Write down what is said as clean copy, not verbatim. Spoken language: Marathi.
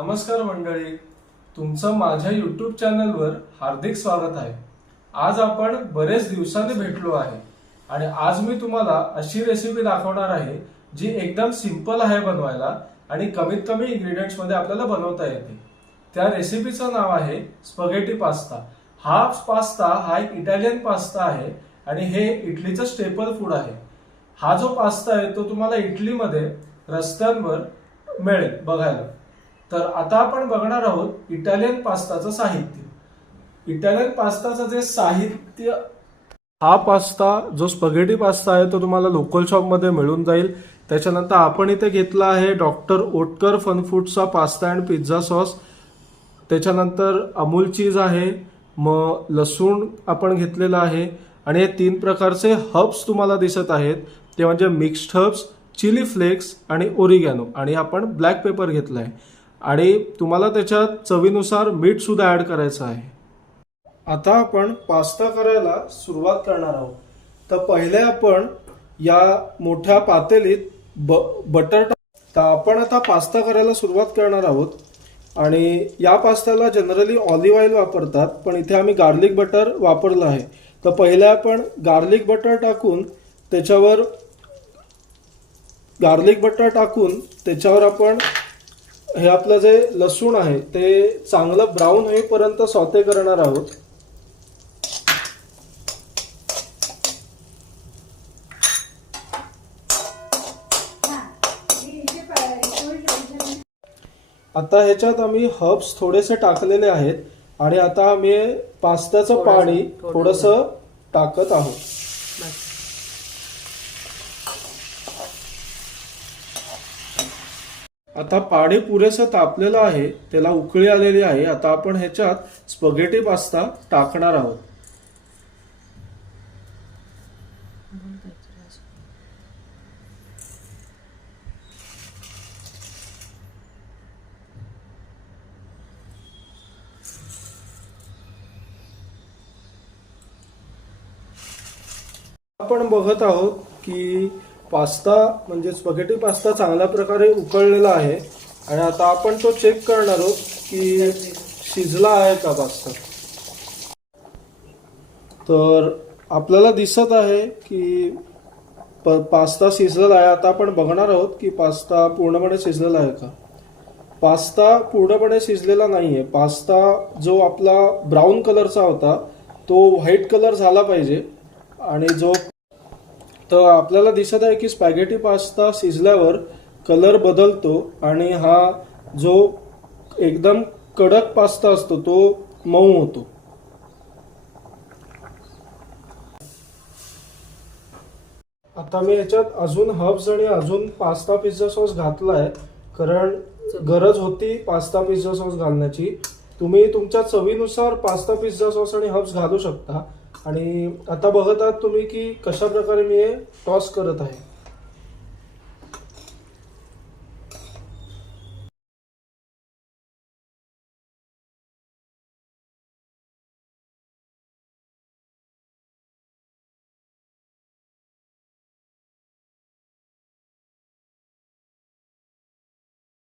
नमस्कार मंडळी, तुमचं माझ्या YouTube चॅनलवर हार्दिक स्वागत आहे। आज आपण बरेच दिवसांनी भेटलो आहे आणि आज मी तुम्हाला अशी रेसिपी दाखवणार आहे जी एकदम सिंपल आहे बनवायला आणि कमीत कमी इंग्रेडिएंट्स मध्ये आपल्याला बनवता येते। त्या रेसिपीचं नाव आहे स्पॅगेटी पास्ता। हा पास्ता हा एक इटालियन पास्ता आहे आणि हे इटलीचं स्टेपल फूड आहे। हा जो पास्ता आहे तो तुम्हाला इटलीमध्ये रस्त्यांवर मिळेल बघायला। तर आता आपण बघणार आहोत इटालियन पास्ताचं साहित्य। इटालियन पास्ताचं जे साहित्य, हा पास्ता जो स्पॅगेटी पास्ता आहे तो तुम्हाला लोकल शॉपमध्ये मिळून जाईल। त्याच्यानंतर आपण इथे घेतला आहे डॉक्टर ओटकर फनफूडचा पास्ता अँड पिझ्झा सॉस। त्याच्यानंतर अमूल चीज आहे, मग लसूण आपण घेतलेला आहे आणि हे 3 प्रकारचे हर्ब्स तुम्हाला दिसत आहेत, ते म्हणजे मिक्स्ड हर्ब्स, चिली फ्लेक्स आणि ओरिगॅनो, आणि आपण ब्लॅक पेपर घेतला आहे आणि तुम्हाला त्याच्यात चवीनुसार मीठ सुद्धा ऍड करायचं आहे। आता आपण पास्ता करायला सुरुवात करणार आहोत। तर पहिले आपण या मोठ्या पातेलीत बटर तर आपण आता पास्ता करायला सुरुवात करणार आहोत आणि या पास्त्याला जनरली ऑलिव्ह ऑइल वापरतात, पण इथे आम्ही गार्लिक बटर वापरलं आहे। तर पहिले आपण गार्लिक बटर टाकून त्याच्यावर आपण हे आपलं जे लसूण आहे ते चांगलं ब्राऊन होईपर्यंत सॉटे करणार आहोत। आता ह्याच्यात आम्ही हर्ब्स थोडेसे टाकलेले आहेत आणि आता आम्ही पास्त्याचं पाणी थोडंसं टाकत आहोत। आता पाणी पुरेसं तापलेलं आहे, त्याला उकळी आलेली आहे। आता आपण ह्याच्यात स्पॅगेटी पास्ता टाकणार आहोत। आपण बघत आहोत की पास्ता म्हणजे स्पॅगेटी पास्ता चांगल्या प्रकारे उकळलेला आहे आणि आता आपण तो चेक करणार आहोत की शिजला आहे का पास्ता। तर आपल्याला दिसत आहे की पास्ता शिजलेला आहे। आता आपण बघणार आहोत की पास्ता पूर्णपणे शिजलेला आहे का। पास्ता पूर्णपणे शिजलेला नाहीये। पास्ता जो आपला ब्राऊन कलरचा होता तो व्हाईट कलर झाला पाहिजे आणि तर आपल्याला दिसत आहे की स्पॅगेटी पास्ता शिजल्यावर कलर बदलतो आणि हा जो एकदम कडक पास्ता असतो तो मऊ होतो। आता मी याच्यात अजून हर्ब्स आणि अजून पास्ता पिझ्झा सॉस घातलाय, कारण गरज होती पास्ता पिझ्झा सॉस घालण्याची। तुम्ही तुमच्या चवीनुसार पास्ता पिझ्झा सॉस आणि हर्ब्स घालू शकता। आणि आता बघत आहात तुम्ही की कशा प्रकारे मी हे टॉस करत आहे।